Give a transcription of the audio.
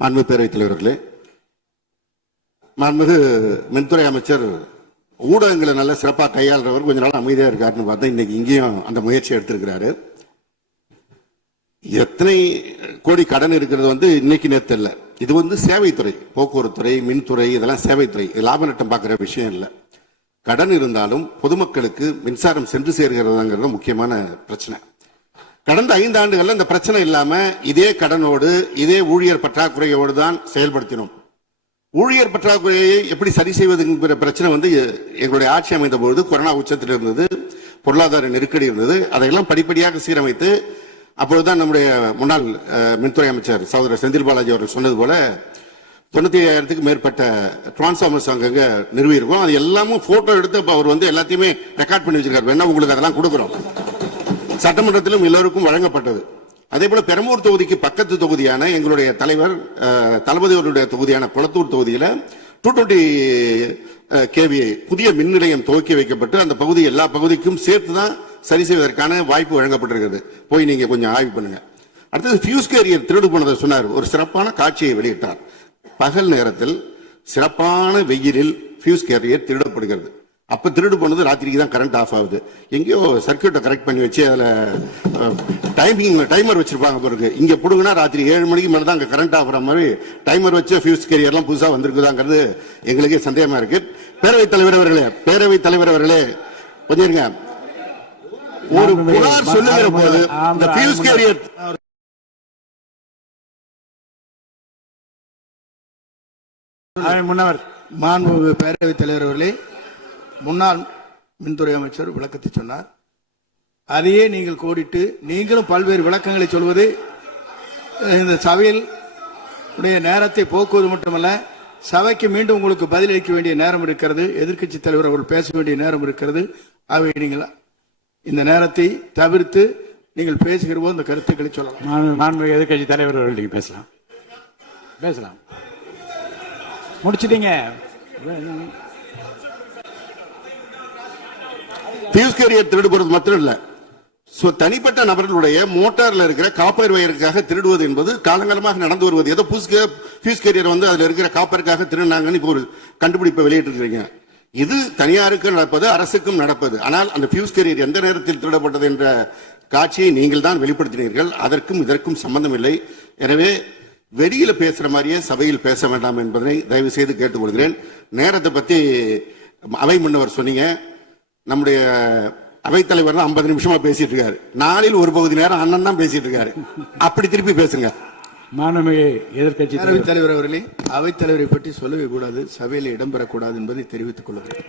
மாண்பு பேரவைத் தலைவர்களே, மாண்புமிகு மின்துறை அமைச்சர் ஊடகங்களை நல்ல சிறப்பாக கையாளுறவர் கொஞ்ச நாள் அமைதியா இருக்காருன்னு பார்த்தா இன்னைக்கு இங்கேயும் அந்த முயற்சி எடுத்திருக்கிறாரு. எத்தனை கோடி கடன் இருக்கிறது இன்னைக்கு நேற்று இல்லை. இது சேவைத்துறை, போக்குவரத்துறை, மின்துறை, இதெல்லாம் சேவைத்துறை. லாப நட்டம் பார்க்கிற விஷயம் இல்லை. கடன் இருந்தாலும் பொதுமக்களுக்கு மின்சாரம் சென்று சேர்கிறதுங்கிறது முக்கியமான பிரச்சனை. கடந்த 5 ஆண்டுகள்ல இந்த பிரச்சனை இல்லாம இதே கடனோடு இதே ஊழியர் பற்றாக்குறையோடு தான் செயல்படுத்தினோம். ஊழியர் பற்றாக்குறையை எப்படி சரி செய்வதுங்கிற பிரச்சனை எங்களுடைய ஆட்சி அமைந்த பொழுது கொரோனா உச்சத்தில் இருந்தது, பொருளாதார நெருக்கடி இருந்தது. அதையெல்லாம் படிப்படியாக சீரமைத்து அப்பொழுதுதான் நம்முடைய முன்னாள் மின்துறை அமைச்சர் சகோதரர் செந்தில் பாலாஜி அவர்கள் சொன்னது போல 95,000க்கு மேற்பட்ட டிரான்ஸ்ஃபார்மர்ஸ் அங்கங்க நிறுவி இருக்கும். அது எல்லாமும் போட்டோ எடுத்து அவர் எல்லாத்தையுமே ரெக்கார்ட் பண்ணி வச்சிருக்காரு. வேணா உங்களுக்கு அதெல்லாம் கொடுக்குறோம். சட்டமன்றத்திலும் எல்லோருக்கும் வழங்கப்பட்டது. அதே போல பெரம்பூர் தொகுதிக்கு பக்கத்து தொகுதியான எங்களுடைய தலைவர் தளபதி அவருடைய தொகுதியான குளத்தூர் தொகுதியில 220 kVA புதிய மின் நிலையம் துவக்கி வைக்கப்பட்டு அந்த பகுதி எல்லா பகுதிக்கும் சேர்த்துதான் சரி செய்வதற்கான வாய்ப்பு வழங்கப்பட்டிருக்கிறது. போய் நீங்க கொஞ்சம் ஆய்வு பண்ணுங்க. அடுத்தது ஃபியூஸ் கேரியர் திருடு போனதை சொன்னார். ஒரு சிறப்பான காட்சியை வெளியிட்டார். பகல் நேரத்தில் சிறப்பான வெயிலில் ஃபியூஸ் கேரியர் திருடப்படுகிறது. அப்ப திருடு போனது ராத்திரிக்கு தான் கரண்ட் ஆஃப் ஆகுது. எங்கேயோ சர்க்கியூட்டை கரெக்ட் பண்ணி வச்சு அதுல டைமர் வச்சிருப்பாங்க பிறகு. இங்க புடுங்கன்னா ராத்திரி 7 மணிக்கு மேலதான் அங்க கரண்ட் ஆஃப் ஆகிற மாதிரி டைமர் வச்சு ஃபியூஸ் கேரியர்லாம் புதுசா வந்திருக்குதாங்கிறது எங்களுக்கே சந்தேகமா இருக்கு. பேரவைத் தலைவர் அவர்களே கொஞ்சம் இருங்க. ஒரு புகார் சொல்லுகிற போது இந்த ஃபியூஸ் கேரியர் முன்னவர் மாண்புமிகு பேரவைத் தலைவர் அவர்களே, முன்னாள் மின்துறை அமைச்சர் விளக்கத்தை சொன்னார். அதையே நீங்கள் கோடிட்டு நீங்களும் பல்வேறு விளக்கங்களை சொல்வது இந்த சபையில் உடைய நேரத்தை போக்குவது மட்டுமல்ல, சபைக்கு மீண்டும் உங்களுக்கு பதிலளிக்க வேண்டிய நேரம் இருக்கிறது. எதிர்க்கட்சி தலைவர் அவர்கள் பேச வேண்டிய நேரம் இருக்கிறது. ஆகவே நீங்கள் இந்த நேரத்தை தவிர்த்து நீங்கள் பேசுகிற போது இந்த கருத்துக்களை சொல்லலாம். எதிர்க்கட்சி தலைவர் அவர்கள் நீங்க பேசலாம். முடிச்சிட்டீங்க. ஃபியூஸ் கேரியர் திருடு போறது மாத்திரம் இல்ல, தனிப்பட்ட நபர்களுடைய மோட்டார்ல இருக்கிற காப்பர் வயருக்காக திருடுவது என்பது காலங்காலமாக நடந்து வருவது. ஏதோ ஃபியூஸ் கேரியர் அதுல இருக்கிற காப்பருக்காக திருடினாங்கன்னு இப்போ ஒரு கண்டுபிடிப்பை வெளியிட்டு இருக்கீங்க. இது தனியாருக்கு நடப்பது, அரசுக்கும் நடப்பது. ஆனால் அந்த ஃபியூஸ் கேரியர் எந்த நேரத்தில் திருடப்பட்டது என்ற காட்சியை நீங்கள் தான் வெளிப்படுத்தினீர்கள். அதற்கும் இதற்கும் சம்பந்தம் இல்லை. எனவே வெளியில பேசுற மாதிரியே சபையில் பேச வேண்டாம் என்பதை தயவு செய்து கேட்டுக்கொள்கிறேன். நேரத்தை பத்தி அவை முன்னவர் சொன்னீங்க. நம்முடைய அவைத்தலைவர் தான் 50 நிமிஷமா பேசிட்டு இருக்காரு. நாளில் ஒரு பகுதி நேரம் அண்ணன் தான் பேசிட்டு இருக்காரு. அப்படி திருப்பி பேசுங்க. மாண்புமிகு எதிர்க்கட்சி தலைவர் அவர்களே, அவைத்தலைவரை பற்றி சொல்லவே கூடாது, சபையில் இடம்பெறக்கூடாது என்பதை தெரிவித்துக் கொள்கிறேன்.